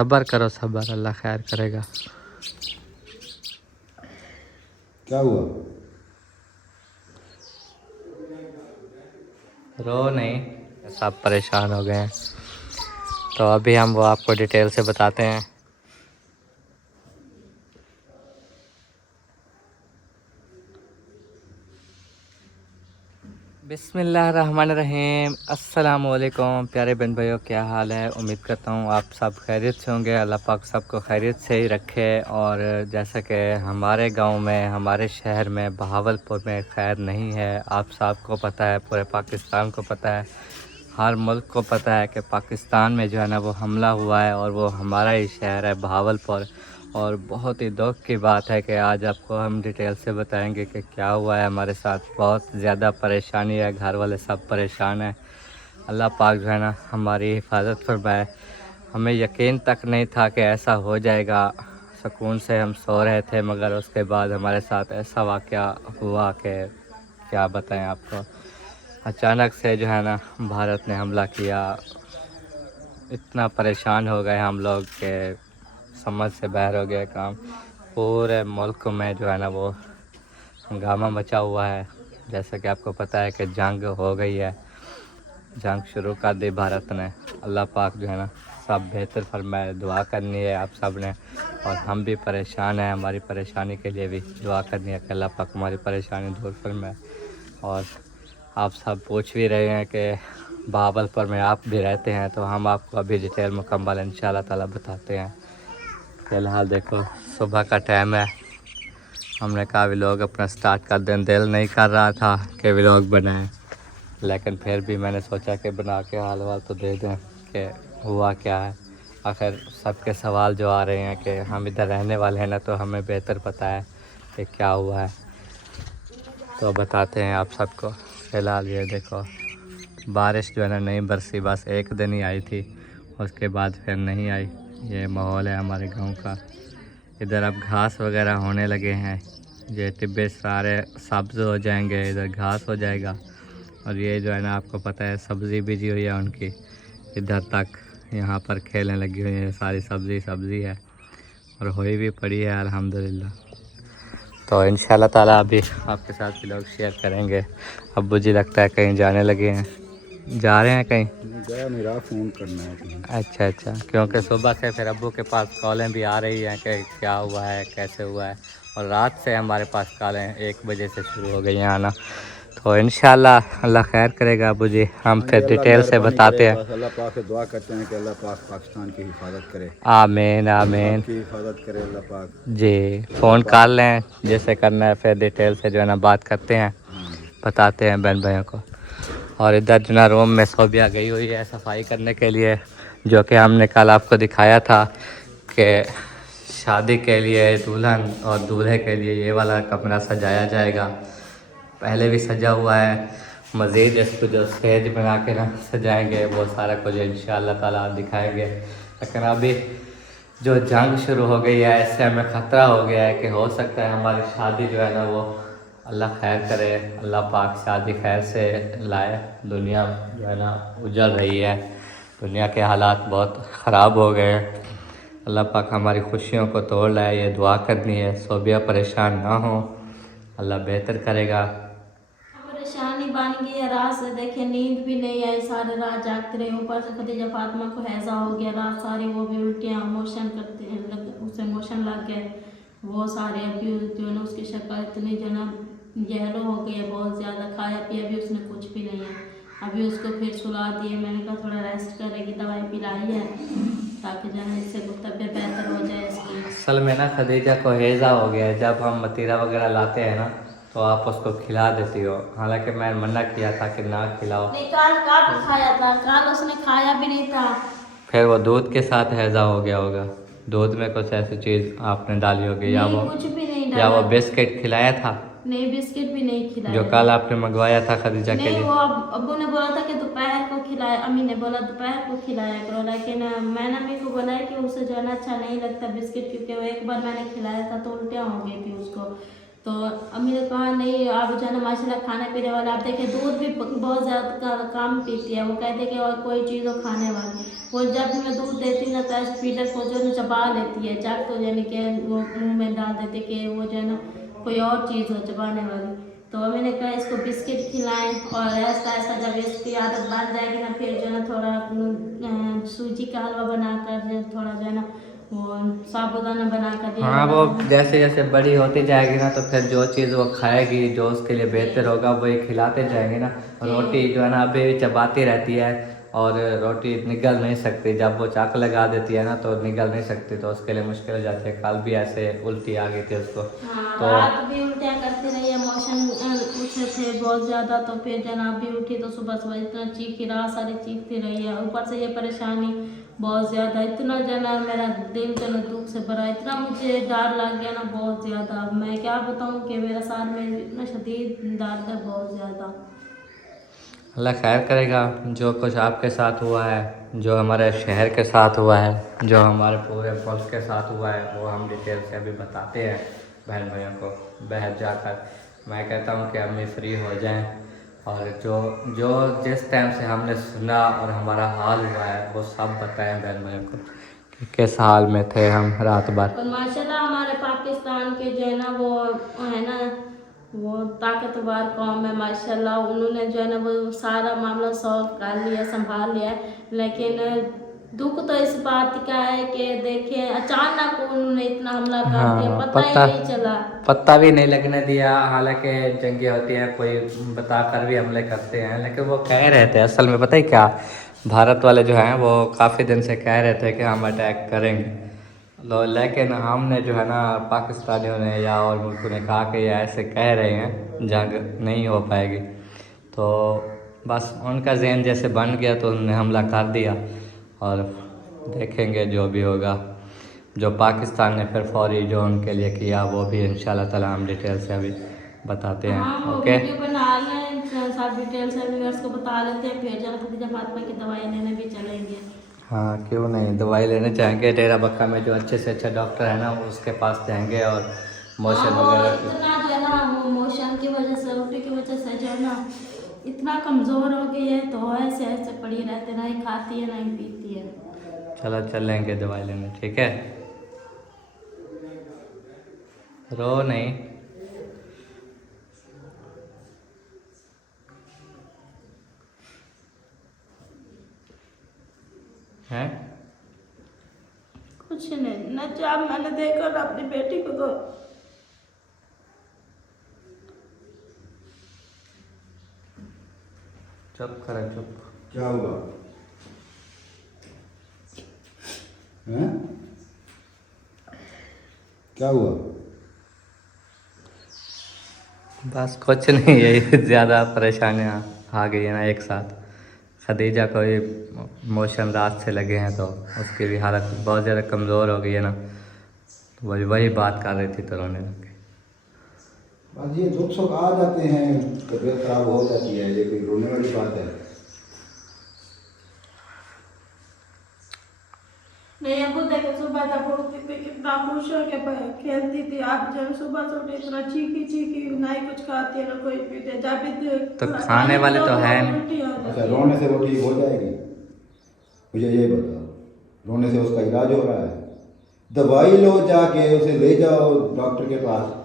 सब्र करो, सब्र, अल्लाह खैर करेगा। क्या हुआ? रो नहीं, सब परेशान हो गए हैं। तो अभी हम वो आपको डिटेल से बताते हैं। बिस्मिल्लाहिर्रहमानिर्रहीम। अस्सलाम वालेकुम प्यारे बहन भाइयों, क्या हाल है? उम्मीद करता हूँ आप सब खैरियत से होंगे। अल्लाह पाक सबको खैरियत से ही रखे। और जैसा कि हमारे गांव में, हमारे शहर में, बहावलपुर में खैर नहीं है। आप सबको पता है, पूरे पाकिस्तान को पता है, हर मुल्क को पता है कि पाकिस्तान में जो है ना वो हमला हुआ है और वो हमारा ही शहर है बहावलपुर। और बहुत ही दुख की बात है कि आज आपको हम डिटेल से बताएंगे कि क्या हुआ है हमारे साथ। बहुत ज़्यादा परेशानी है, घर वाले सब परेशान हैं। अल्लाह पाक जो है ना हमारी हिफाजत फरमाए। हमें यकीन तक नहीं था कि ऐसा हो जाएगा। सुकून से हम सो रहे थे, मगर उसके बाद हमारे साथ ऐसा वाक़या हुआ कि क्या बताएं आपको। अचानक से जो है ना भारत ने हमला किया। इतना परेशान हो गए हम लोग कि समझ से बाहर हो गया काम। पूरे मुल्क में जो है ना वो हंगामा मचा हुआ है। जैसा कि आपको पता है कि जंग हो गई है, जंग शुरू कर दी भारत ने। अल्लाह पाक जो है ना सब बेहतर फरमाए। दुआ करनी है आप सब ने, और हम भी परेशान हैं। हमारी परेशानी के लिए भी दुआ करनी है कि अल्लाह पाक हमारी परेशानी दूर फरमाए। और आप सब पूछ भी रहे हैं कि बहावलपुर में आप भी रहते हैं, तो हम आपको अभी डिटेल मुकम्मल इंशाल्लाह ताला बताते हैं। फ़िलहाल देखो सुबह का टाइम है। हमने कहा व्लॉग अपना स्टार्ट कर दें, दिल नहीं कर रहा था कि व्लॉग बनाएं, लेकिन फिर भी मैंने सोचा कि बना के हाल वाल तो दे दें कि हुआ क्या है। आखिर सबके सवाल जो आ रहे हैं कि हम इधर रहने वाले हैं ना, तो हमें बेहतर पता है कि क्या हुआ है, तो बताते हैं आप सबको। फ़िलहाल ये देखो बारिश जो है ना नहीं बरसी, बस एक दिन ही आई थी, उसके बाद फिर नहीं आई। ये माहौल है हमारे गांव का। इधर अब घास वगैरह होने लगे हैं, ये टिब्बे सारे सब्ज़ हो जाएंगे, इधर घास हो जाएगा। और ये जो है ना आपको पता है सब्ज़ी बीजी हुई है उनकी, इधर तक यहाँ पर खेलने लगी हुई है, सारी सब्ज़ी है और हुई भी पड़ी है अल्हम्दुलिल्लाह। तो इंशाल्लाह ताला अभी आपके साथ व्लॉग शेयर करेंगे। अब मुझे लगता है कहीं जाने लगे हैं, जा रहे हैं कहीं? गया मेरा फ़ोन करना है कहीं। अच्छा अच्छा, क्योंकि सुबह से फिर अब्बू के पास कॉलें भी आ रही हैं कि क्या हुआ है, कैसे हुआ है। और रात से हमारे पास कॉलें 1 बजे से शुरू हो गई हैं आना। तो इंशाल्लाह अल्लाह खैर करेगा अब्बू जी, हम हाँ जी, फिर अल्लाह डिटेल से मेहरबानी करे। बताते हैं। बस अल्लाह पाक से दुआ करते हैं कि अल्लाह पाक पाकिस्तान की हिफाजत करे, आमीन आमीन। आपकी हिफाजत करे अल्लाह पाक। जी, अल्लाह फ़ोन पाक। कर लें जैसे करना है, फिर डिटेल से जो है ना बात करते हैं, हाँ जी। बताते हैं बहन भाइयों को। और इधर जो ना रूम में सोबिया गई हुई है सफाई करने के लिए, जो कि हमने कल आपको दिखाया था कि शादी के लिए दुल्हन और दूल्हे के लिए ये वाला कमरा सजाया जाएगा। पहले भी सजा हुआ है, मज़ीद इसको जो स्टेज बना के ना सजाएंगे वो सारा कुछ इंशाअल्लाह ताला दिखाएंगे। लेकिन अभी जो जंग शुरू हो गई है, इससे हमें ख़तरा हो गया है कि हो सकता है हमारी शादी जो है ना वो अल्लाह खैर करे, अल्लाह पाक शादी खैर से लाए। दुनिया जो है ना उजड़ रही है, दुनिया के हालात बहुत ख़राब हो गए हैं। अल्लाह पाक हमारी खुशियों को तोड़ लाए, ये दुआ करनी है। सोबिया परेशान ना हो, अल्लाह बेहतर करेगा। परेशानी बन गई है। रात से देखिए नींद भी नहीं आई, सारे रात जागते रहे। ऊपर से खदीजा फातिमा को हैजा हो गया, रात सारी वो भी उल्टियाँ मोशन करते हैं, उसे मोशन लग गए वो सारे। अभी जो है ना उसकी शक्ल इतनी जो ना येलो हो गई है बहुत ज़्यादा। खाया पिया भी उसने कुछ भी नहीं है। अभी उसको फिर सुला दिए, मैंने कहा थोड़ा रेस्ट करेगी, दवाई पिलाई है ताकि जो है इससे कुछ तबीयत बेहतर हो जाए इसकी। असल में ना खदीजा को हैज़ा हो गया है। जब हम मतीरा वगैरह लाते हैं ना तो आप उसको खिला देती हो, हालांकि मैं मना किया था कि ना खिलाओ। नहीं, कल भी खाया था, कल उसने खाया भी नहीं था। फिर वो दूध के साथ हैज़ा हो गया होगा, दूध में कुछ ऐसी चीज़ आपने डाली होगी, नहीं, कुछ भी नहीं या वो डाला। बिस्किट खिलाया था नहीं, बिस्किट भी नहीं खिलाया जो कल आपने मंगवाया था खदीजा के नहीं, लिए। वो अब्बू ने बोला था कि दोपहर को खिलाया, अम्मी ने बोला दोपहर को खिलाया करो, लेकिन मैंने अम्मी को बोला है कि उसे जो है ना अच्छा नहीं लगता बिस्किट, क्योंकि वो एक बार मैंने खिलाया था तो उल्टियाँ हो गई थी उसको। तो अम्मी ने कहा नहीं आप जो है ना माशाल्लाह खाने पीने वाले, आप देखें दूध भी बहुत ज़्यादा कम पीती है। वो कहते कि और कोई चीज़ हो खाने वाली, वो जब भी मैं दूध देती ना तो ऐसे फीडर को जो है ना चबा लेती है, चट को यानी कि वो मुंह में डाल देते कि वो जो है ना कोई और चीज़ हो चबाने वाली। तो मैंने कहा इसको बिस्किट खिलाएं और ऐसा ऐसा जब इसकी आदत बन जाएगी ना फिर जो है ना थोड़ा सूजी का हलवा बनाकर थोड़ा जो है ना वो साबूदाना बनाकर दिया हाँ, वो करा। जैसे जैसे बड़ी होती जाएगी ना तो फिर जो चीज़ वो खाएगी जो उसके लिए बेहतर होगा वही खिलाते जाएंगे ना। रोटी जो है ना अभी भी चबाती रहती है और रोटी निगल नहीं सकती, जब वो चाक लगा देती है ना तो निगल नहीं सकती, तो उसके लिए मुश्किल हो जाती है। कल भी ऐसे उल्टी आ गई थी उसको। हाँ, तो रात भी उल्टियाँ करती रही है, मोशन उठे थे बहुत ज़्यादा। तो फिर जनाब भी उठी तो सुबह सुबह इतना चीखी, रात सारी चीखती रही है। ऊपर से ये परेशानी बहुत ज़्यादा, इतना जना मेरा दिल जो है दुख से भरा, इतना मुझे डर लग गया ना बहुत ज़्यादा। मैं क्या बताऊँ कि मेरा सार में इतना शदीद दर्द है बहुत ज़्यादा। अल्लाह खैर करेगा। जो कुछ आपके साथ हुआ है, जो हमारे शहर के साथ हुआ है, जो हमारे पूरे मुल्क के साथ हुआ है, वो हम डिटेल से अभी बताते हैं बहन भाइयों को बहर जाकर। मैं कहता हूँ कि अम्मी फ्री हो जाएं और जो जो जिस टाइम से हमने सुना और हमारा हाल हुआ है वो सब बताएं बहन भाइयों को कि किस हाल में थे हम रात भर। और माशाल्लाह हमारे पाकिस्तान के जो है ना वो है ना वो ताकतवर कौम है माशाल्लाह। उन्होंने जो है ना वो सारा मामला सॉल्व कर लिया, संभाल लिया है। लेकिन दुख तो इस बात का है कि देखिए अचानक उन्होंने इतना हमला कर दिया, हाँ, पता ही नहीं चला। पत्ता भी नहीं लगने दिया। हालांकि जंगे होती हैं, कोई बताकर भी हमले करते हैं, लेकिन वो कह रहे थे असल में पता ही क्या, भारत वाले जो हैं वो काफ़ी दिन से कह रहे थे कि हम अटैक करेंगे। लेकिन हमने जो है ना पाकिस्तानियों ने या और मुल्कों ने कहा कि ये ऐसे कह रहे हैं जंग नहीं हो पाएगी। तो बस उनका ज़हन जैसे बन गया तो उन्होंने हमला कर दिया और देखेंगे जो भी होगा। जो पाकिस्तान ने फिर फौरी जो उनके लिए किया वो भी इंशाल्लाह ताला हम डिटेल से अभी बताते हैं। हाँ, वो ओके, वीडियो बना लें, सब डिटेल से व्यूअर्स को बता लेते हैं, फिर जरा खदीजा फातिमा की दवाई लेने भी चलेंगे। हाँ क्यों नहीं, दवाई लेने जाएंगे। डेरा बक्का में जो अच्छे से अच्छा डॉक्टर है ना उसके पास जाएंगे और मोशन हाँ, वो वगैरह इतना जो है ना वो मोशन की वजह से, उल्टी की वजह से जो है ना इतना कमज़ोर हो गई है तो ऐसे ऐसे पड़ी रहते, ना ही खाती है ना ही पीती है। चलो चलेंगे दवाई लेने, ठीक है। रो नहीं। हैं कुछ नहीं न, जब मैंने देखा ना अपनी बेटी को तो चुप करो चुप। क्या हुआ? हैं? क्या हुआ? बस कुछ नहीं, यही ज़्यादा परेशानियाँ आ गई है ना एक साथ। खदीजा को भी मोशन रात से लगे हैं तो उसकी भी हालत बहुत ज़्यादा कमज़ोर हो गई है ना, तो वही बात कर रही थी तो रोने लग गई। बस ये दुख सुख आ जाते हैं, तबीयत खराब हो जाती है, ये कोई रोने वाली बात है? नहीं अब देखो सुबह जब उठती थी कितना खुश हो के खेलती थी। आप जब सुबह से उठे इतना चीखी चीखी, ना ही कुछ खाती है ना कोई पीते, जब भी तो खाने वाले तो है नहीं। उल्टी हो जाती अच्छा, है। रोने से वो ठीक हो जाएगी? मुझे ये बताओ, रोने से उसका इलाज हो रहा है? दवाई लो, जाके उसे ले जाओ डॉक्टर के पास।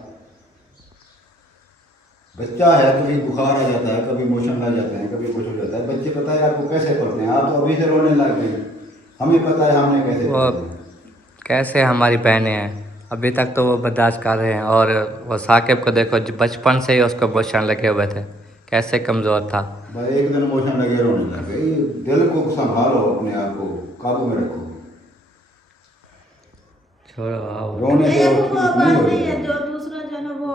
बच्चा है, कभी बुखार आ जाता है, कभी मोशन आ जाते हैं, कभी कुछ हो जाता है। बच्चे पता है आपको कैसे पढ़ते हैं? आप तो अभी से रोने लग गए। हमें पता है हमने कैसे वो पढ़ते हैं। कैसे हमारी बहनें हैं, अभी तक तो वो बर्दाश्त कर रहे हैं। और वो साकिब को देखो, जो बचपन से ही उसको मोशन लगे हुए थे, कैसे कमज़ोर था। बस एक दिन मोशन लगे रोने लग गए। दिल को संभालो, अपने आप को काबू में रखो। छोड़ो आओ। रोने से नहीं वो वो ठीक बात नहीं हो नहीं है, जाएगी। जो दूसरा जो ना वो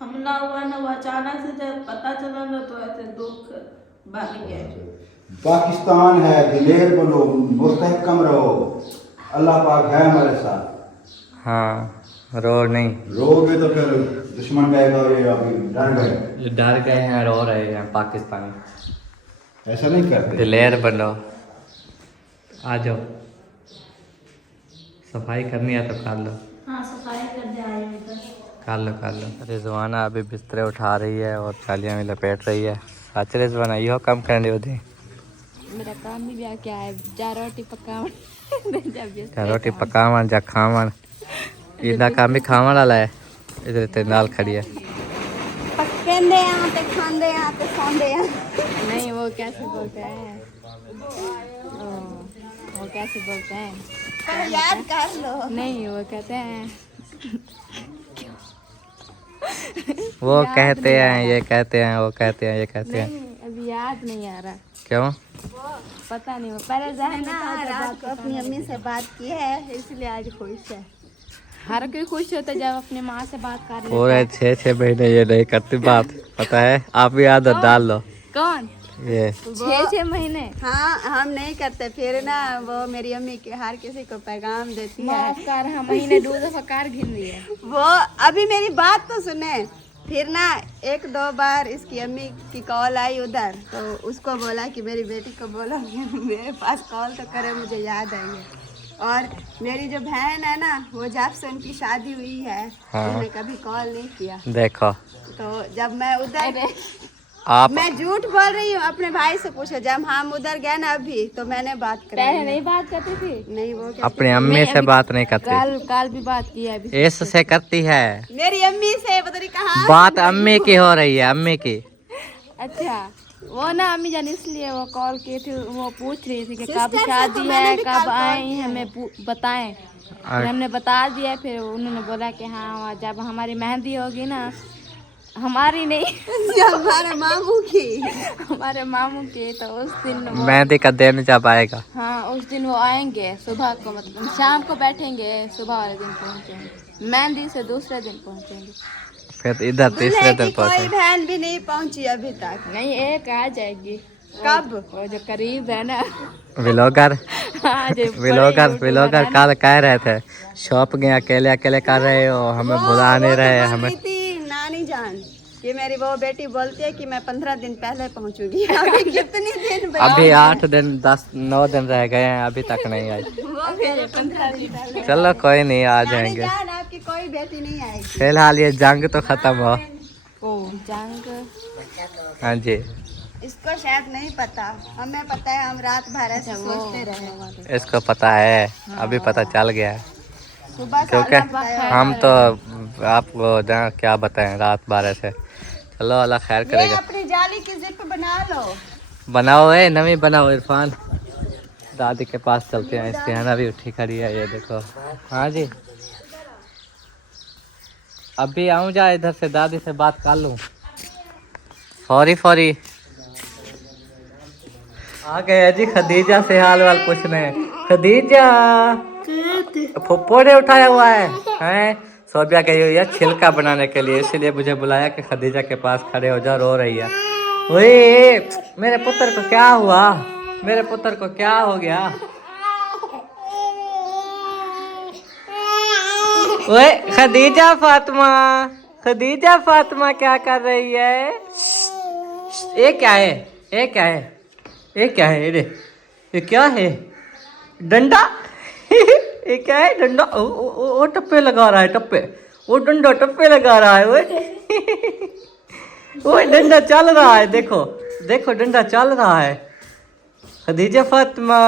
हमला हुआ ना वो अचानक से जब पता चला ना तो ऐसे दुख बन गया। पाकिस्तान है, दिलेर बनो, मुस्तहकम रहो। अल्लाह पाक है हमारे साथ। हाँ, रो नहीं। रोगे तो फिर दुश्मन कहेगा ये अभी डर गए। जो डर गए हैं रो रहे हैं पाकिस्तानी। ऐसा नहीं करते। दिलेर बनो, आ जाओ। सफाई करनी है तो कर लो। हाँ, सफाई कर दे आए इधर। कर लो। रिजवाना अभी बिस्तरे उठा रही है और चालियाँ में लपेट रही है। सच रिजवाना यो कम करने होती मेरा काम भी क्या है, जा रोटी पकावन रोटी पकावन जा खावन इना काम भी खावन वाला है। इधर तेरे नाल खड़ी है। पकंदे यहाँ पे खांदे यहाँ पे सौंदे यहाँ। नहीं वो कैसे बोलते हैं, वो कैसे बोलते हैं, पर याद कर लो। नहीं वो कहते हैं वो कहते हैं, ये कहते हैं, वो कहते हैं, ये कहते हैं। नहीं अभी याद नहीं आ रहा, क्यों? पता नहीं, वो पहले जहन ना रात को अपनी अम्मी से बात की है इसलिए आज खुश है। हर कोई खुश होता है जब अपनी माँ से बात कर लेता पूरे है। 6 महीने ये नहीं करती बात, पता है? आप भी आदत डाल लो। कौन? ये 6 महीने? हाँ हम नहीं करते, फिर ना वो मेरी अम्मी के हर किसी को पैगाम देती है। माफ कर, हम महीने 2 दफा कार घिन रही है। वो अभी मेरी बात तो सुने। फिर ना 1-2 बार इसकी अम्मी की कॉल आई उधर, तो उसको बोला कि मेरी बेटी को बोलो मेरे पास कॉल तो करे, मुझे याद आई है। और मेरी जो बहन है ना, वो जब से उनकी शादी हुई है हाँ। उन्होंने कभी कॉल नहीं किया। देखो तो जब मैं उधर, आप मैं झूठ बोल रही हूँ, अपने भाई से पूछो, जब हम उधर गए ना अभी तो मैंने बात पहले करी नहीं बात करती थी, नहीं। वो कहती, अपनी अम्मी से बात नहीं करती, कल भी बात की है अभी। इससे करती है मेरी अम्मी से पता नहीं कहाँ बात। अम्मी की हो रही है, अम्मी की। अच्छा वो ना अम्मी जान इसलिए वो कॉल की थी, वो पूछ रही थी कि Sister कब से तो शादी मैंने है, भी कब कल call आए किया हमें बताएं। फिर हमने बता दिया, फिर उन्होंने बोला कि हाँ जब हमारी मेहंदी होगी ना, हमारी नहीं हमारे मामू की। हमारे मामू की, तो उस दिन वो, मेहंदी का दिन जब आएगा, हाँ उस दिन वो आएंगे सुबह को, मतलब शाम को बैठेंगे, सुबह वाले दिन पहुंचेंगे, मेहंदी से दूसरे दिन पहुंचेंगे। फिर इधर तीसरे दूल्हे दिन की कोई पहुंचे। बहन भी नहीं पहुंची अभी तक। नहीं एक आ जाएगी। कब? वो जो करीब है ना व्लॉगर हाँ, जो बड़े व्लॉगर YouTuber व्लॉगर है ना। कल कह रहे थे शॉप गए अकेले अकेले कर रहे हो, हमें बुला नहीं रहे। वो तो हमें बोल रही थी नानी जान कि मेरी वो बेटी बोलती है कि मैं 15 दिन पहले पहुंचूंगी। अभी कितने दिन बाद? अभी 8 दिन 10-9 दिन रह गए हैं, अभी तक नहीं आई। वो फिर 15 दिन पहले। चलो कोई नहीं, आ नानी जाएंगे। जान आपकी कोई बेटी नहीं आएगी। फिलहाल ये जंग तो खत्म हो। ओ जंग, हाँ जी, इसको शायद नहीं पता, हमें पता है। हम रात भर ऐसे सोचते रहे। इसको पता है, अभी पता चल गया है। सुबह क्योंकि हम तो आपको जहाँ क्या बताएं रात 12 से। चलो अल्लाह खैर ये करेगा। अपनी जाली की जिप बना लो। बनाओ है नवी बनाओ। इरफान दादी के पास चलते हैं, इस्तिहाना भी उठी खड़ी है, ये देखो। हाँ जी, अभी आऊँ जा इधर से, दादी से बात कर लूँ। फौरी फौरी आ गए जी खदीजा से हाल वाल पूछने। खदीजा फुप्पो ने उठाया हुआ है? सोबिया गई हुई है छिलका बनाने के लिए, इसलिए मुझे बुलाया कि खदीजा के पास खड़े हो जा, रो रही है। ओए मेरे पुत्र को क्या हुआ? मेरे पुत्र को क्या हो गया? ओए खदीजा फातिमा, खदीजा फातिमा क्या कर रही है? ये क्या है? ये क्या है? ये क्या है? ये क्या है? डंडा? ये क्या है? डंडा? ओ टप्पे लगा रहा है, टप्पे। वो डंडा टप्पे लगा रहा है। वो डंडा चल रहा है, देखो देखो डंडा चल रहा है। खदीजा फातिमा,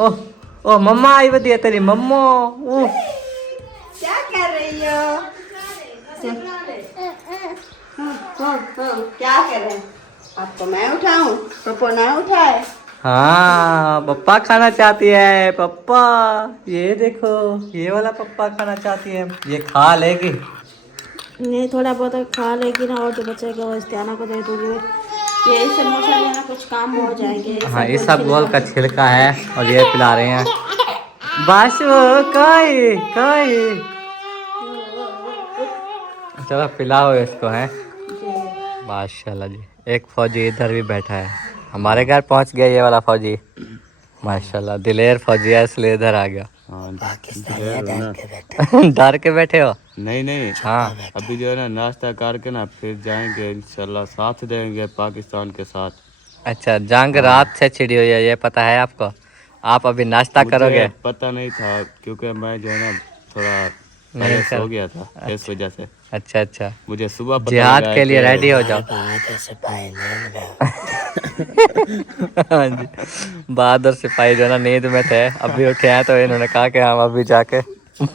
ओह ओह मम्मा आई बदी है तेरी मम्मो। ओह क्या कर रही हो? क्या कर रहे हैं? आपको मैं उठाऊं? पप्पो ना उठाए। हाँ पप्पा खाना चाहती है। पप्पा ये देखो, ये वाला पप्पा खाना चाहती है। ये खा लेगी? नहीं थोड़ा बहुत खा लेगी ना, और जो बचेगा वो इस्तियाना को दे दूंगी। ये इससे मोशन लेना कुछ काम हो जाएंगे। हाँ इस सब गोल का छिलका है और ये पिला रहे हैं। बस काई काई, चलो पिलाओ इसको है। माशाल्लाह जी, एक फौजी इधर भी बैठा है। हमारे घर पहुंच गया ये वाला फौजी, माशाल्लाह दिलेर फौजी है, इसलिए इधर आ गया। डर के बैठे हो? नहीं हाँ अभी जो है ना नाश्ता करके ना फिर जाएंगे इंशाल्लाह, साथ देंगे पाकिस्तान के साथ। अच्छा, जंग रात से छिड़ी हुई है, ये पता है आपको? आप अभी नाश्ता मुझे करोगे? पता नहीं था क्योंकि मैं जो है ना थोड़ा नहीं गैस हो कर। गया था इस वजह से। अच्छा अच्छा, मुझे सुबह पता जिहाद लगा के लिए कि- रेडी हो जाओ। हाँ जी, बहादुर सिपाही जो है ना नींद में थे, अभी उठे हैं तो इन्होंने कहा कि हम अभी जाके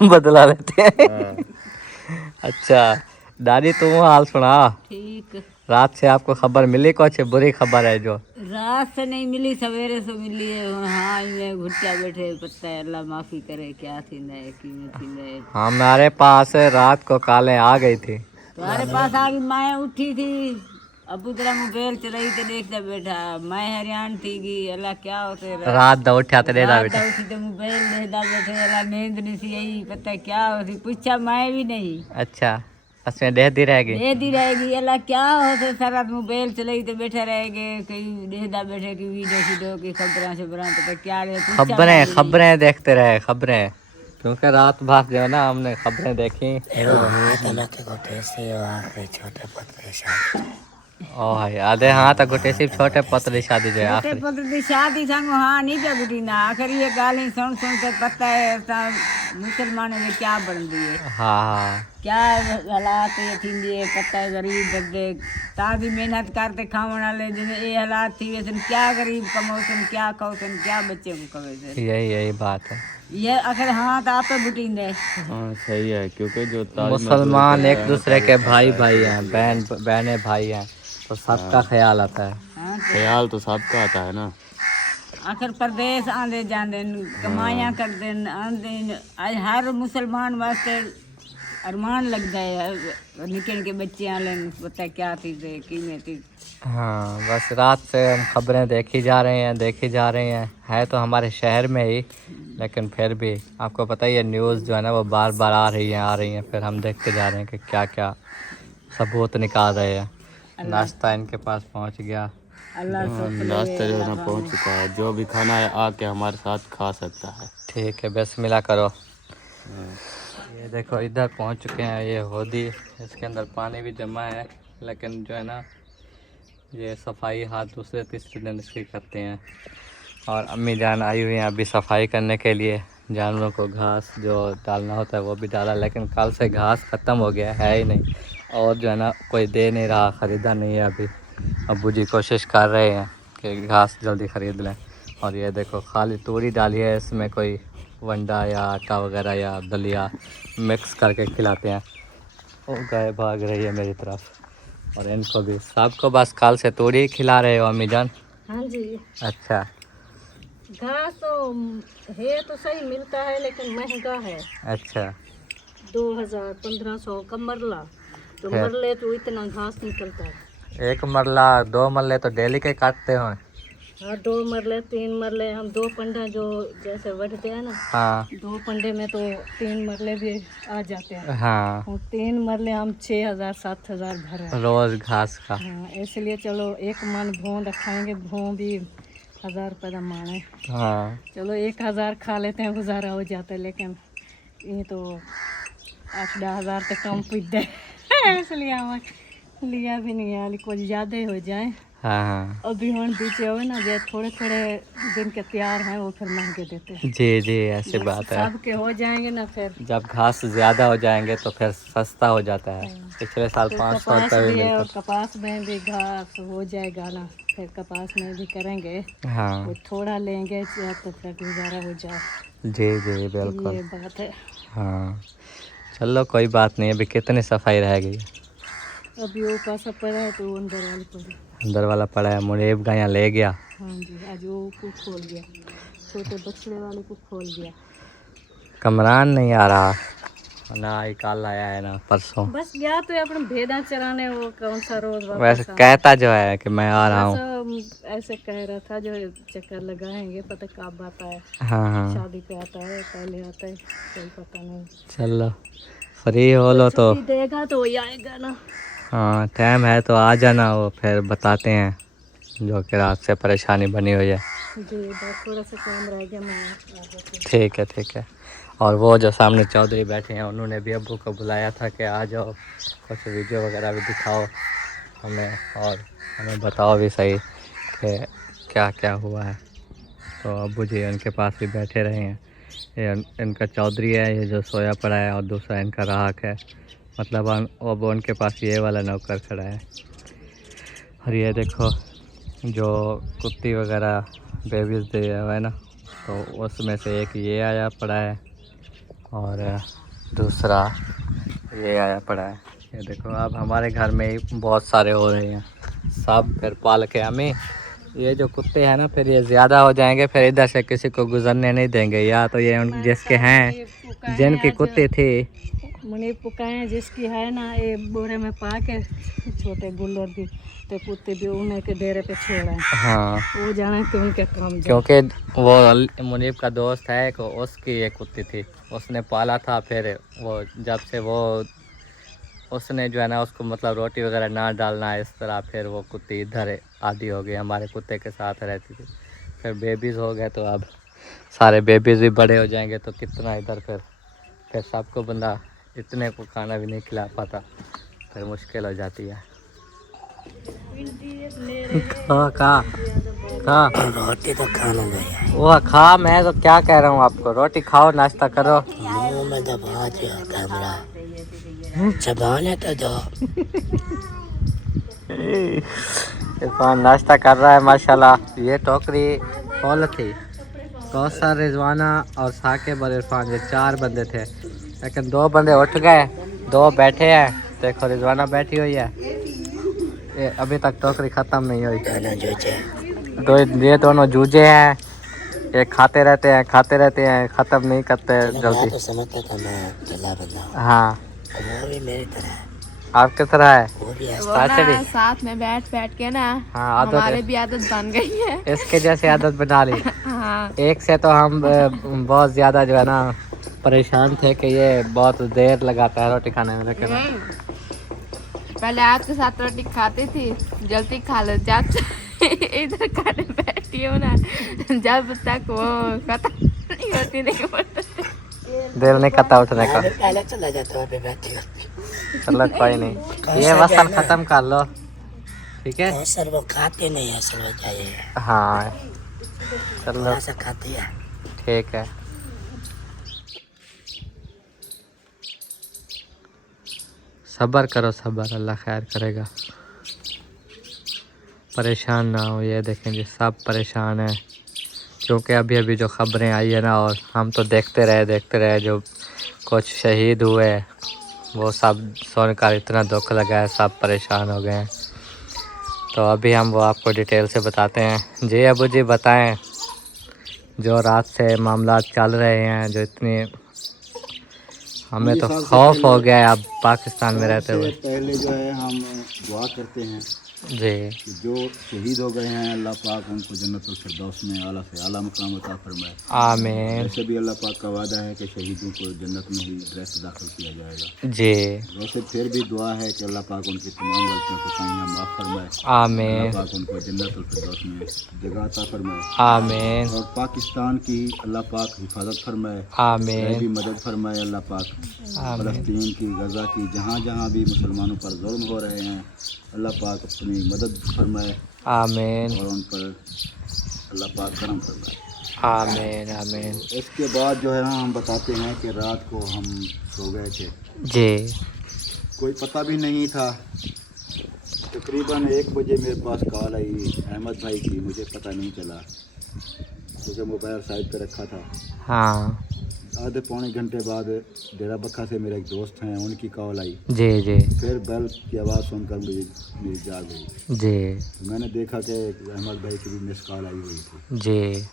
बदला लेते हैं। अच्छा दादी, तुम हाल सुना। ठीक। रात से आपको खबर मिली, कुछ बुरी खबर है जो? रात से नहीं मिली, सवेरे से मिली है। हाँ ये घुट्टिया बैठे पता है, अल्लाह माफ़ी करे, क्या थी नए कि थी नए। हमारे पास रात को कालें आ गई थी। तुम्हारे पास आगे मैं उठी थी, अबू तेरा मोबाइल चलाई तो देखता बैठा, मैं हैरान थी कि अल्लाह क्या होते रात दा उठा तो देदा बेटा। उठी तो मोबाइल देखता बैठे, अल्लाह नींद नहीं सी यही पता है क्या होती, पूछा मैं भी नहीं, अच्छा, उसमें देहदी रहेगी। देती रहेगी, अल्लाह क्या होते सारा मोबाइल चलाई तो बैठे रहेंगे, कहीं देखता बैठे कि वीडियो वीडियो की खबरें शबरें पता क्या रहे, खबरें खबरें देखते रहे, खबरें, क्योंकि रात भर जो है ना हमने खबरें देखी। ओ भाई आधे हाथ गुटे सिर्फ छोटे पतली शादी जो है छोटे आखिरी। पुत्र की शादी संग हाँ नहीं क्या गुटी ना, आखिर ये गाली सुन सुन के पता है मुसलमानों में क्या बन रही है, हाँ हाँ, क्या हालात ये थी ये पता है, गरीब बंदे ताजी मेहनत करते खाने वाले जिन्हें ये हालात थी वैसे क्या गरीब कमौसन, क्या कौसन, क्या बच्चे को कवे यही बात है। ये आखिर हाँ तो आप बुटीन दे। हाँ सही है, क्योंकि जो मुसलमान एक दूसरे के भाई भाई हैं, बहनें भाई हैं, तो सबका ख्याल आता है। हाँ ख्याल तो सबका आता है ना। आखिर परदेश आंदे जांदे कमाइयां करते आंदे, आज हर मुसलमान वास्ते अरमान लगता है निके निके बच्चे आले पता क्या थी किमें थी। हाँ बस रात से हम खबरें देखी जा रहे हैं, है तो हमारे शहर में ही, लेकिन फिर भी आपको पता ही है न्यूज़ जो है ना वो बार बार आ रही हैं, फिर हम देखते जा रहे हैं कि क्या क्या सबूत निकाल रहे हैं। नाश्ता इनके पास पहुंच गया। नाश्ता जो है ना पहुँच चुका है, जो भी खाना है आके हमारे साथ खा सकता है। ठीक है, बिस्मिल्लाह करो। ये देखो इधर पहुंच चुके हैं, ये होदी, इसके अंदर पानी भी जमा है, लेकिन जो है ना ये सफाई हाथ दूसरे तीसरे दिन इसकी करते हैं। और अम्मी जान आई हुई हैं अभी सफाई करने के लिए, जानवरों को घास जो डालना होता है वो भी डाला, लेकिन कल से घास ख़त्म हो गया है ही नहीं, और जो है ना कोई दे नहीं रहा, ख़रीदा नहीं है अभी। अब्बू जी कोशिश कर रहे हैं कि घास जल्दी ख़रीद लें। और ये देखो खाली तूरी डाली है, इसमें कोई वंडा या आटा वगैरह या दलिया मिक्स करके खिलाते हैं। वो गाय भाग रही है मेरी तरफ, और इनको भी सबको बस कल से तूरी ही खिला रहे हो अम्मी जान? हाँ जी, अच्छा, घास तो है तो सही मिलता है लेकिन महंगा है। अच्छा 2000-1500 का मरला, तो है। मरले तो इतना घास निकलता है। एक मरला 2 मरले तो डेली के काटते हो? हाँ 2 मरले 3 मरले, हम 2 पंडा जो जैसे बढ़ते हैं ना, हाँ 2 पंडे में तो 3 मरले भी आ जाते हैं। हाँ, और 3 मरले हम 6000-7000 भर रहे हैं। रोज़ घास का। हाँ इसलिए चलो एक मन भों रखाएंगे, भों भी 1000 रुपये का मान है, हाँ चलो 1000 खा लेते हैं, गुजारा हो जाता है। लेकिन ये तो 8-10 हज़ार तक कम पुजते इसलिए हम लिया भी नहीं है, कुछ ज़्यादा ही हो जाए। हाँ हाँ, अभी हम बीचे हुए ना, जो थोड़े थोड़े दिन के तैयार हैं वो फिर महंगे देते हैं। जी ऐसी बात है। सबके हो जाएंगे ना, फिर जब घास ज़्यादा हो जाएंगे तो फिर सस्ता हो जाता है। पिछले साल तो 500 कपास रुपये भी भी है, और मिलता कपास में भी घास हो जाएगा ना, फिर कपास में भी करेंगे, था। हाँ वो थोड़ा लेंगे तो फिर गुजारा हो जाए। जी बिल्कुल। ये बात है। हाँ चलो कोई बात नहीं, अभी कितनी सफाई रह गई? अभी वो पासा पड़ा है तो वो अंदर वाली पड़ी। अंदर वाला पड़ा है, मुनीब का यहाँ ले गया। हाँ जी, आज वो को खोल गया, छोटे बछड़े वाले को खोल गया। कमरान नहीं आ रहा ना, ही कल आया है ना परसों। बस गया तो अपने भेदा चराने, वो कौन सा रोज वापस वैसे आ- कहता जो है कि मैं आ रहा हूँ। बस, ऐसे कह रहा था जो चक्कर लगाएंगे, पता कब आता है, हाँ हाँ शादी पे आता है, पहले आता है, कोई पता नहीं। चलो फ्री हो लो तो। छुट्टी देगा तो वही आएगा ना। हाँ टाइम है तो आ जाना, वो फिर बताते हैं जो कि रात से परेशानी बनी हुई है। जी बस थोड़ा सा काम रह गया, मैं आ जाती ठीक है। और वो जो सामने चौधरी बैठे हैं उन्होंने भी अब्बू को बुलाया था कि आ जाओ, कुछ वीडियो वगैरह भी दिखाओ हमें, और हमें बताओ भी सही कि क्या क्या हुआ है। तो अब्बू जी उनके पास भी बैठे रहे हैं, ये इनका चौधरी है, ये जो सोया पड़ा है, और दूसरा इनका राहक है, मतलब अब उनके पास ये वाला नौकर खड़ा है। और ये देखो जो कुत्ती वगैरह बेबीज दे हुआ है ना, तो उसमें से एक ये आया पड़ा है और दूसरा ये आया पड़ा है। ये देखो अब हमारे घर में ही बहुत सारे हो रहे हैं सब, फिर पाल के हमें ये जो कुत्ते हैं ना, फिर ये ज़्यादा हो जाएंगे, फिर इधर से किसी को गुजरने नहीं देंगे। या तो ये जिसके हैं, जिनके कुत्ते थे मुनी पुकाए जिसकी है ना, ये बोरे में पा के छोटे गुल्लर भी तो कुत्ते भी उन्हें के डेरे पे छोड़ा है। हाँ, वो जाने कि उनके काम क्योंकि वो मुनीब का दोस्त है कि उसकी एक कुत्ती थी, उसने पाला था। फिर वो जब से वो उसने जो है ना उसको मतलब रोटी वगैरह ना डालना इस तरह, फिर वो कुत्ती इधर आदी हो गई, हमारे कुत्ते के साथ रहती थी। फिर बेबीज़ हो गए, तो अब सारे बेबीज़ भी बड़े हो जाएंगे, तो कितना इधर फिर सबको बंदा इतने को खाना भी नहीं खिला पाता, फिर मुश्किल हो जाती है। खा रोटी तो खाना नहीं वो खा, मैं तो क्या कह रहा हूँ आपको, रोटी खाओ, नाश्ता करो। मुंह में दबा दिया कैमरा, चबाने तो दो। इरफान नाश्ता कर रहा है माशाल्लाह। ये टोकरी फुल थी, कौसर, रिजवाना और साकिब और इरफान, ये 4 बंदे थे, लेकिन 2 बंदे उठ गए, 2 बैठे हैं। देखो रिजवाना बैठी हुई है, ये अभी तक टोकरी ख़त्म नहीं हुई। ये दोनों जूझे हैं, ये खाते रहते हैं, ख़त्म नहीं करते जल्दी। तो समझता था मैं चला बंदा, हाँ, वो भी मेरी तरह है, आपकी तरह है। वो भी वो ना साथ में बैठ के ना, हाँ, हमारे भी आदत बन गई है, इसके जैसे आदत बना ली। हाँ। एक से तो हम बहुत ज़्यादा जो है ना परेशान थे कि ये बहुत देर लगाता है रोटी खाने में, लेकिन पहले आपके साथ रोटी खाती थी, जल्दी खा लो, जब इधर खाने बैठी हो ना, जब तक वो खत्म नहीं होती नहीं दिल नहीं करता उठने का। पहले चला जाता है बैठी होती। चलो कोई नहीं, ये मसल ख़त्म कर लो, ठीक है। सर वो खाते नहीं है, सर वो चाहिए, हाँ चलो थोड़ा सा खाती है। ठीक है। सब्र करो, सब्र, अल्लाह खैर करेगा। परेशान ना हो, ये देखें जी सब परेशान हैं, क्योंकि अभी अभी जो ख़बरें आई है ना, और हम तो देखते रहे जो कुछ शहीद हुए, वो सब सुनकर इतना दुख लगा है, सब परेशान हो गए हैं। तो अभी हम वो आपको डिटेल से बताते हैं। जी अबू जी बताएं, जो रात से मामला चल रहे हैं, जो इतनी हमें तो खौफ हो गया है अब पाकिस्तान में रहते हुए। पहले जो है हम दुआ करते हैं जी, कि जो शहीद हो गए हैं अल्लाह पाक उनको जन्नतुल फिरदौस में आला से आला मकाम अता फरमाए। आमीन। वैसे भी अल्लाह पाक का वादा है कि शहीदों को जन्नत में ही डायरेक्ट दाखिल किया जाएगा। जी, वैसे फिर भी दुआ है कि अल्लाह पाक उनकी तमाम गलतियों को ताइयां माफ़ फरमाए। आमीन। अल्लाह पाक उनको जन्नतुल फिरदौस में जगह अता फरमाए। आमीन। और पाकिस्तान की अल्लाह पाक हिफाजत फरमाए, आमीन। भी मदद फरमाए अल्लाह पाक। फ़लस्तीन की, गज़ा की, जहाँ जहाँ भी मुसलमानों पर जुल्म हो रहे हैं, अल्लाह पाक अपनी मदद फरमाए। आमीन। और उन पर अल्लाह पाक करम फरमाए। आमीन। आमीन। इसके बाद जो है ना हम बताते हैं कि रात को हम सो गए थे, जी, कोई पता भी नहीं था। तकरीबन 1 बजे मेरे पास कॉल आई अहमद भाई की, मुझे पता नहीं चला क्योंकि मोबाइल साइड पे रखा था। हाँ, आधे पौने घंटे बाद डेरा बक्खा से मेरे एक दोस्त हैं, उनकी कॉल आई। जी जी फिर बेल की आवाज़ सुनकर मेरी जाग गई। जी तो मैंने देखा कि अहमद भाई की भी मिस कॉल आई हुई थी। जी।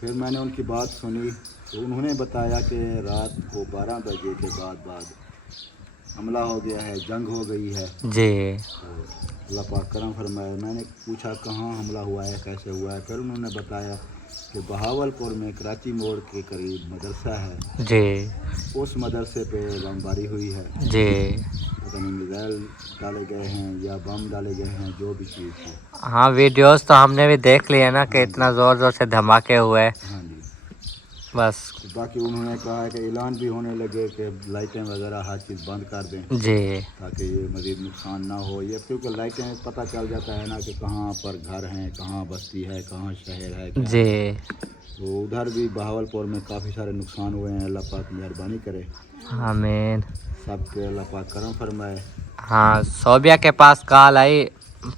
फिर मैंने उनकी बात सुनी तो उन्होंने बताया कि रात को 12 बजे के बाद हमला हो गया है, जंग हो गई है। जी, तो अल्लाह पाक करम फरमाए। मैंने पूछा कहाँ हमला हुआ है, कैसे हुआ है। फिर उन्होंने बताया कि बहावलपुर में कराची मोड़ के करीब मदरसा है, जी उस मदरसे पे बमबारी हुई है। जी। पता नहीं मिसाइल डाले गए हैं या बम डाले गए हैं, जो भी चीज़ है। हाँ, वीडियोस तो हमने भी देख लिए ना कि इतना ज़ोर ज़ोर से धमाके हुए। हाँ जी। बस। बाकी उन्होंने कहा है कि ऐलान भी होने लगे कि लाइटें वगैरह हर चीज़ बंद कर दें जी, ताकि ये मज़ीद नुकसान ना हो। ये क्योंकि लाइटें पता चल जाता है ना कि कहाँ पर घर हैं, कहाँ बस्ती है, कहाँ शहर है, क्या जी। तो उधर भी बहावलपुर में काफ़ी सारे नुकसान हुए हैं। अल्लाह पाक मेहरबानी करे, आमीन। सब पे अल्लाह पाक करम फरमाए। हाँ, सोबिया के पास कॉल आई,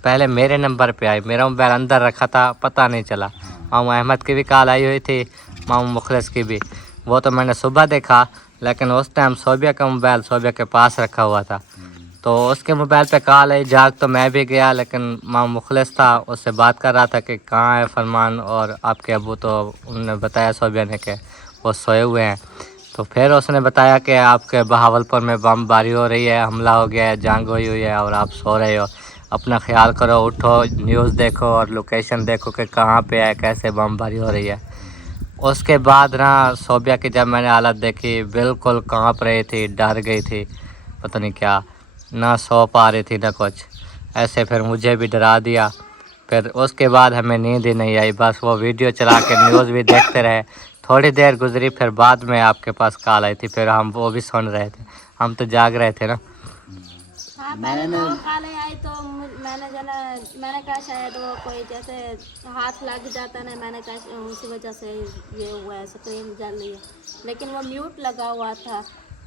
पहले मेरे नंबर पे आई, मेरा मोबाइल अंदर रखा था, पता नहीं चला। मामू अहमद की भी कॉल आई हुई थी, मामू मुखलिस की भी, वो तो मैंने सुबह देखा, लेकिन उस टाइम सोबिया का मोबाइल सोबिया के पास रखा हुआ था। तो उसके मोबाइल पे कॉल आई, जाग तो मैं भी गया, लेकिन मामू मुखलिस था, उससे बात कर रहा था कि कहाँ है फरमान और आपके अबू। तो उन्होंने बताया सोबिया ने कि वो सोए हुए हैं। तो फिर उसने बताया कि आपके बहावलपुर में बमबारी हो रही है, हमला हो गया है, जंग हुई हुई है और आप सो रहे हो, अपना ख्याल करो, उठो, न्यूज़ देखो और लोकेशन देखो कि कहाँ पे है, कैसे बमबारी हो रही है। उसके बाद ना सोबिया की जब मैंने हालत देखी, बिल्कुल कांप रही थी, डर गई थी, पता नहीं क्या, ना सो पा रही थी ना कुछ, ऐसे फिर मुझे भी डरा दिया। फिर उसके बाद हमें नींद ही नहीं आई, बस वो वीडियो चला के न्यूज़ भी देखते रहे। थोड़ी देर गुजरी, फिर बाद में आपके पास कॉल आई थी, फिर हम वो भी सुन रहे थे, हम तो जाग रहे थे ना। हाँ, पहले तो काले आई तो मैंने जना, मैंने कहा शायद वो कोई जैसे हाथ लग जाता ना, मैंने कहा उसी वजह से ये हुआ है, स्क्रीन जल रही है, लेकिन वो म्यूट लगा हुआ था,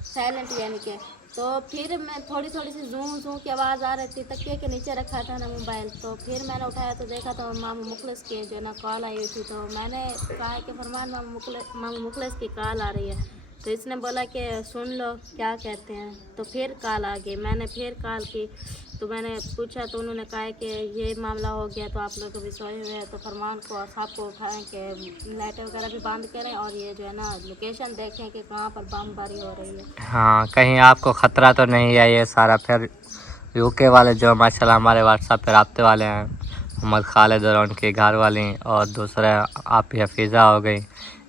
साइलेंट यानी कि। तो फिर मैं थोड़ी सी जूं की आवाज़ आ रही थी, तकिए के नीचे रखा था ना मोबाइल, तो फिर मैंने उठाया तो देखा तो मामू मुखलिस की जो ना कॉल आई हुई थी। तो मैंने कहा कि फरमान मामू मुखलिस की कॉल आ रही है। तो इसने बोला कि सुन लो क्या कहते हैं। तो फिर कॉल आ गई, मैंने फिर कॉल की, तो मैंने पूछा तो उन्होंने कहा कि ये मामला हो गया, तो आप लोग अभी सोए हुए हैं, तो फरमान को और साहब को उठाएं कि लाइट वगैरह भी बंद करें और ये जो है ना लोकेशन देखें कि कहाँ पर बमबारी हो रही है। हाँ, कहीं आपको ख़तरा तो नहीं है ये सारा। फिर यूके वाले जो माशाल्लाह हमारे व्हाट्सएप पे राब्ते वाले हैं, मोहम्मद खालिद और उनकी घर वाली, और दूसरे आप ही हफीज़ा हो गई,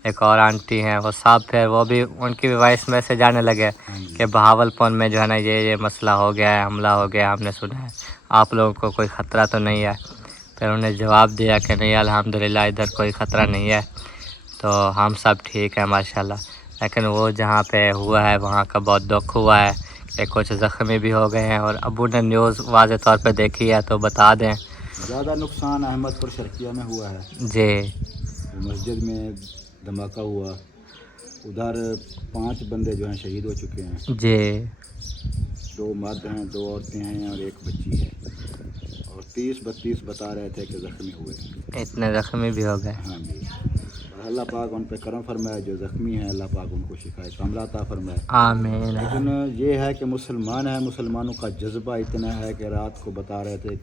एक और आंटी हैं, वो सब फिर वो भी उनकी भी वॉइस मैसेज आने लगे कि बहावलपुर में जो है ना ये मसला हो गया है, हमला हो गया, हमने सुना है, आप लोगों को कोई ख़तरा तो नहीं है। फिर उन्हें जवाब दिया कि नहीं अल्हम्दुलिल्लाह इधर कोई ख़तरा नहीं है, तो हम सब ठीक है माशाल्लाह। लेकिन वो जहाँ पे हुआ है वहाँ का बहुत दुख हुआ है कि कुछ ज़ख्मी भी हो गए हैं, और अबू ने न्यूज़ वाज़े तौर पे देखी है तो बता दें। ज़्यादा नुकसान अहमदपुर शर्किया में हुआ है जी, मस्जिद में धमाका हुआ, उधर 5 बंदे जो हैं शहीद हो चुके हैं। जी, 2 मर्द हैं, 2 औरतें हैं और 1 बच्ची है, और 30-32 बता रहे थे कि ज़ख्मी हुए। इतने ज़ख्मी भी हो गए। हाँ जी, अल्लाह पाक उन पे करम फरमाए, जो ज़ख्मी हैं अल्लाह पाक उनको शिफाए कामला अता फरमाए। आमीन। लेकिन ये है कि मुसलमान है, मुसलमानों का जज्बा इतना है कि रात को बता रहे थे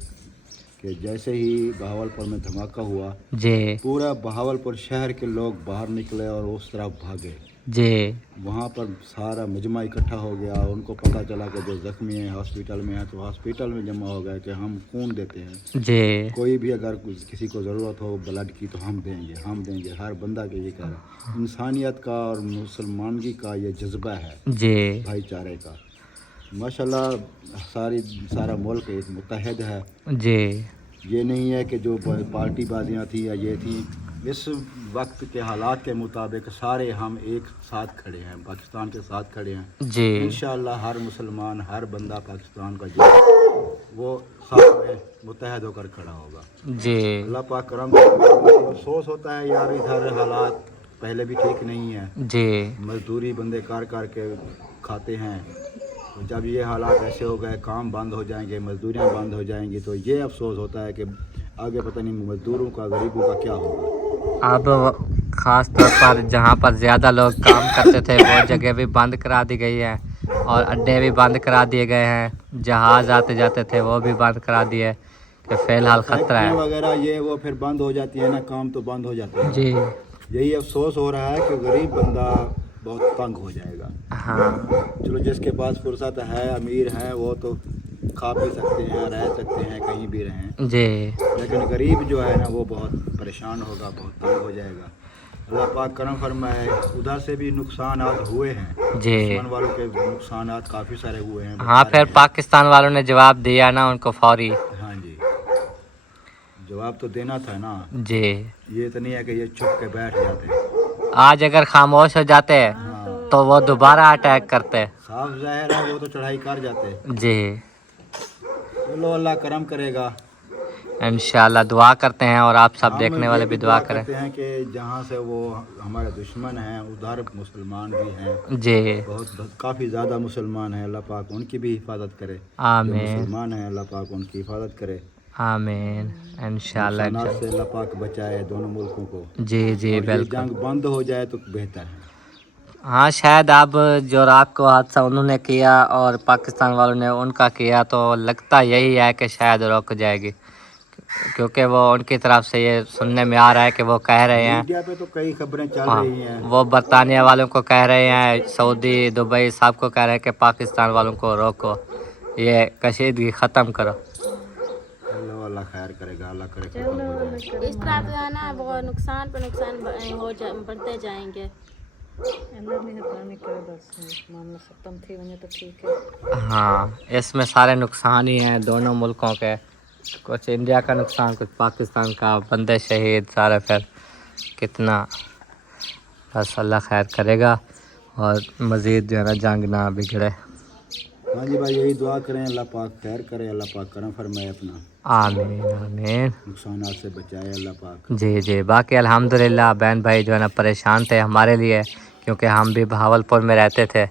कि जैसे ही बहावलपुर में धमाका हुआ, जी पूरा बहावलपुर शहर के लोग बाहर निकले और उस तरफ भागे। जी वहाँ पर सारा मजमा इकट्ठा हो गया, उनको पता चला कि जो ज़ख्मी हैं हॉस्पिटल में हैं, तो हॉस्पिटल में जमा हो गए कि हम खून देते हैं, जी कोई भी अगर किसी को ज़रूरत हो ब्लड की तो हम देंगे। हर बंदा के ये कह रहा है, इंसानियत का और मुसलमानगी का ये जज्बा है, जी भाईचारे का। माशाल्लाह सारा मुल्क एक मुत्तहद है। जी ये नहीं है कि जो पार्टी बाजियाँ थी या ये थी, इस वक्त के हालात के मुताबिक सारे हम एक साथ खड़े हैं, पाकिस्तान के साथ खड़े हैं। जी इंशाअल्लाह हर मुसलमान, हर बंदा पाकिस्तान का जो वो साथ में मुत्तहद होकर खड़ा होगा। जी अल्लाह पाक करम। अफसोस होता है यार, इधर हालात पहले भी ठीक नहीं है। जी मजदूरी बंदे कर के खाते हैं, तो जब ये हालात ऐसे हो गए, काम बंद हो जाएंगे, मजदूरियाँ बंद हो जाएंगी, तो ये अफसोस होता है कि आगे पता नहीं मजदूरों का, गरीबों का क्या होगा। अब ख़ास तौर पर जहाँ पर ज़्यादा लोग काम करते थे वो जगह भी बंद करा दी गई है, और अड्डे भी बंद करा दिए गए हैं, जहाज़ आते जाते थे वो भी बंद करा दिए कि फ़िलहाल ख़तरा है वगैरह ये वो फिर बंद हो जाती है ना, काम तो बंद हो जाते हैं। जी यही अफसोस हो रहा है कि गरीब बंदा बहुत तंग हो जाएगा। हाँ चलो जिसके पास फुर्सत है, अमीर है, वो तो खा पी सकते हैं, रह सकते हैं, कहीं भी रहें, जी लेकिन गरीब जो है ना वो बहुत परेशान होगा, बहुत तंग हो जाएगा। अल्लाह पाक करम फरमाए। उधर से भी नुकसान हुए हैं, जी दुश्मन वालों के नुकसान काफ़ी सारे हुए हैं। हाँ, फिर पाकिस्तान वालों ने जवाब दिया ना उनको फौरी। हाँ जी, जवाब तो देना था ना जी, ये तो नहीं है कि ये चुप के बैठ जाते। आज अगर खामोश हो जाते तो वो दोबारा अटैक करते। साफ जाहिर है वो तो चढ़ाई कर जाते। जी चलो अल्लाह करम करेगा, इंशाल्लाह दुआ करते हैं और आप सब हम देखने ये वाले भी दुआ करें। करते हैं कि जहाँ से वो हमारे दुश्मन हैं उधर मुसलमान भी हैं, जी बहुत काफ़ी ज़्यादा मुसलमान हैं। अल्लाह पाक उनकी भी हिफाजत करे। जो आमीन मुसलमान हैं अल्लाह पाक उनकी हिफाजत करे। आमीन इंशाल्लाह। नुकसानात से अल्लाह पाक बचाए दोनों मुल्कों को। जी जी और ये बिल्कुल। जंग बंद हो जाए तो बेहतर है। हाँ शायद अब जो रात को हादसा उन्होंने किया और पाकिस्तान वालों ने उनका किया तो लगता यही है कि शायद रुक जाएगी, क्योंकि वो उनकी तरफ से ये सुनने में आ रहा है कि वो कह रहे हैं, मीडिया पे तो कई खबरें चल हाँ रही हैं। वो बरतानिया वालों को कह रहे हैं, सऊदी दुबई सबको कह रहे हैं कि पाकिस्तान वालों को रोको, ये कशीदगी ख़त्म करो। अल्लाह खैर करेगा, अल्लाह करे खत्म हो जाए। इस तरह तो है ना वो नुकसान पे नुकसान बढ़ते जाएंगे। अल्लाह मेहरबानी करे बस मामला ख़त्म थी वने तो ठीक है। हाँ इसमें सारे नुकसान ही हैं दोनों मुल्कों के, कुछ इंडिया का नुकसान कुछ पाकिस्तान का, बंदे शहीद सारे, फिर कितना, बस अल्लाह खैर करेगा और मज़ीद जो है ना जंग ना बिगड़े। हाँ जी भाई यही दुआ करें, अल्लाह पाक खैर करे, अल्लाह पाक करम फरमाए, अपना आमीन आमीन। नुकसानात से बचाए अल्लाह पाक। जी जी बाकी अल्हम्दुलिल्लाह बहन भाई जो है ना परेशान थे हमारे लिए, क्योंकि हम भी भावलपुर में रहते थे।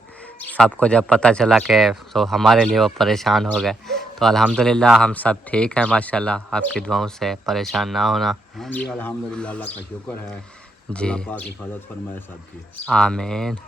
सबको जब पता चला कि तो हमारे लिए वो परेशान हो गए। तो अल्हम्दुलिल्लाह हम सब ठीक है माशाल्लाह, आपकी दुआओं से परेशान ना होना। हाँ जी अल्हम्दुलिल्लाह, अल्लाह का शुक्र है। जी अल्लाह पाक हिफाजत फरमाए सबकी। आमीन।